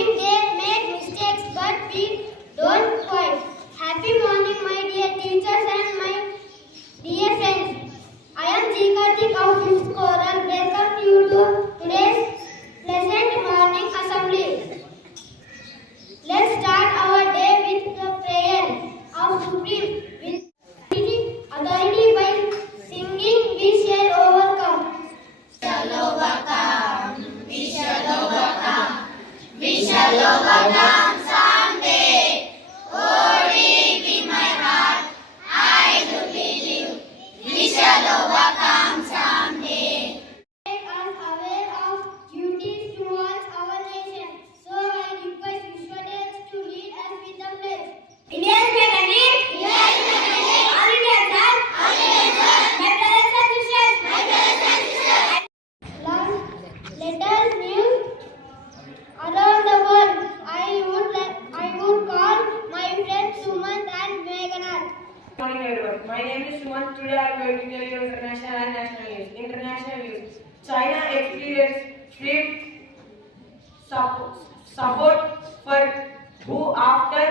knowing they make mistakes, but we don't quit. Happy morning, my dear teachers and my dear friends. I am G. Karthik of 5th Choral. Welcome you to today's pleasant morning assembly. Let's start our day with the prayer of Supreme with authority by singing We Shall Overcome. Shall overcome, we shall overcome, we shall overcome someday. Oh, deep in my heart, I do believe we shall overcome someday. Make us aware of duties towards our nation. So I request Vishwadevs to lead us with the pledge. Indians may agree. Yes, All Indians are. all Indians are My brothers and sisters. my brothers and sisters. Let us live around the world. I would call my friends Sumant and Meghana. Good morning everyone. My name is Suman. Today I am going to tell you international and national news. International news. China experienced strict support for WHO after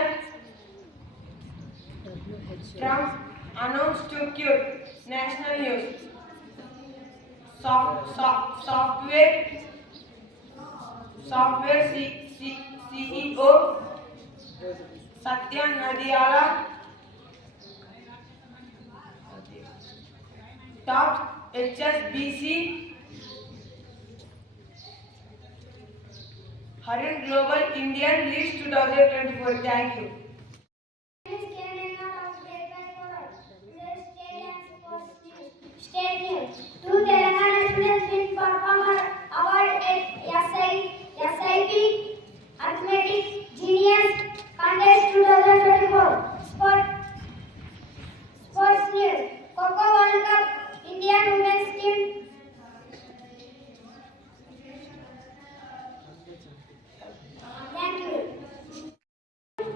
Trump announced to quit. National news. Software CEO Satya Nadella topped HSBC 100 Global Indian List 2024. Thank you. State news. Two Telangana students win performer award at SIP Arithmetic Genius Contest 2024. Sports news. Coco World Cup Indian women's team. Thank you.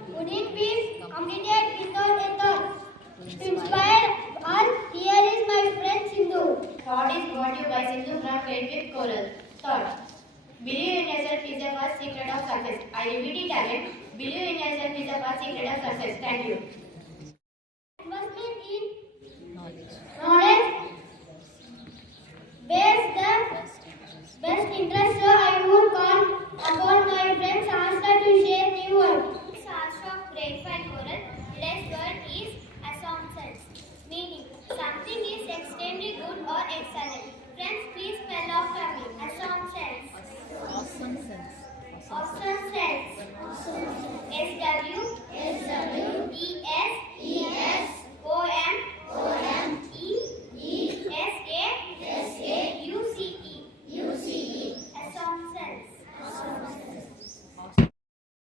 Wouldn't be completed without a thought. To inspire us, here is my friend Sindhu. Thought is brought to you by Sindhu from 5th Choral. Thought. Believe in yourself is the first secret of success. I repeat it again. Believe in yourself is the first secret of success. Thank you. Investment in knowledge bears the best interest, so I would call upon my friends Ashta to share new word. Ashta of grade 5 choral. Today's word is assumptions, meaning something is extremely good or excellent. Friends, please spell after me. Assumptions. Awesome sense. Assumptions. SWOMESAUCE. Assumptions.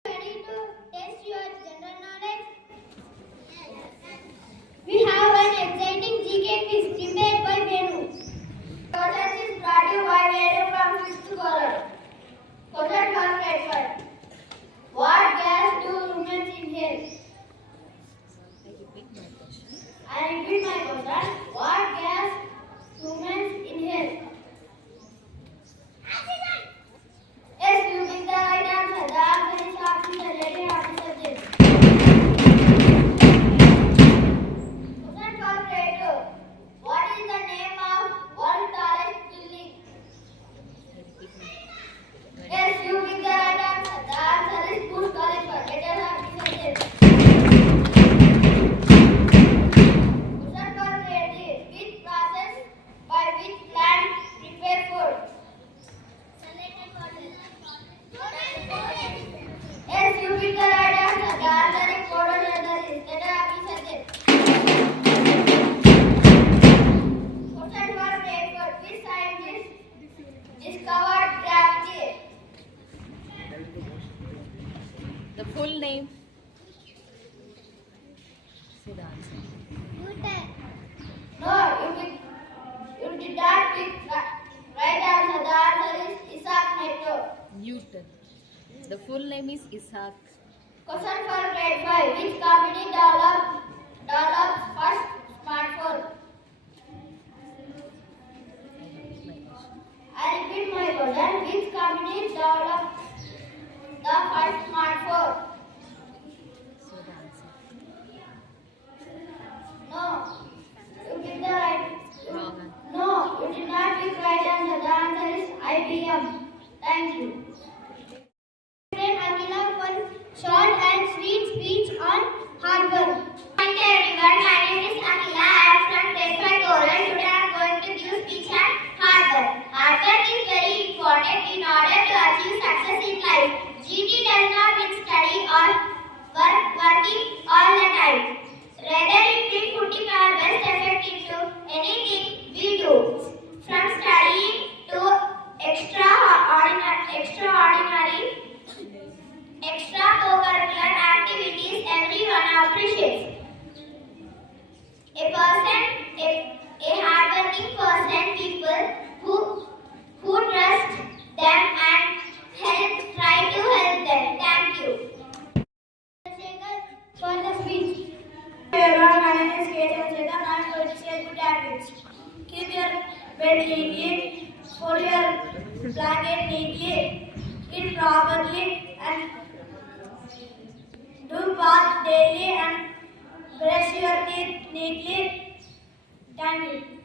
Ready to test your general knowledge? We have an exciting GK quiz prepared by Venu. Question is brought to you by Venu from 5th Choral. Question for Bradford. What gas do humans inhale? I repeat my question. What gas humans inhale? Yes, you give the right answer. The answer is oxygen. Let it oxygen. Question for grade 2. What is the name of world's tallest building? Yes, you give the right answer. The answer is Burj Khalifa. Let it oxygen. Question for grade 3. Which process by which plant prepare food? Yes, you picked the right answer. The answer is photosynthesis. Let us oxygen. Question for grade 4. Which scientist discovered gravity? The full name. Say the answer. Newton. No, you did not pick right answer. The answer is Isaac Newton. Newton. The full name is Isaac. Question for grade 5. Which company developed first smartphone? I repeat my question. Which company developed The first smartphone. No. You did the right. No, you did not pick right answer. The answer is IBM. Thank you. Friend Akhila, one short and sweet speech on hard work. Hi everyone, my name is Akhila. I am from grade 5 Coral. Today I am going to give speech on hard work. Hard work is very important in order to achieve success in life. GT does not mean study or working all the time. Rather, it means putting our best effort into anything we do. From studying to extra co-curricular activities everyone appreciates. A hardworking person, people who trust them and try to help them. Thank you. For the speech. Everyone, my name is K. Chandrasekhar. I am going to share good habits. Keep your bed neatly, fold your blanket neatly, eat properly, and do bath daily and brush your teeth neatly. Thank you.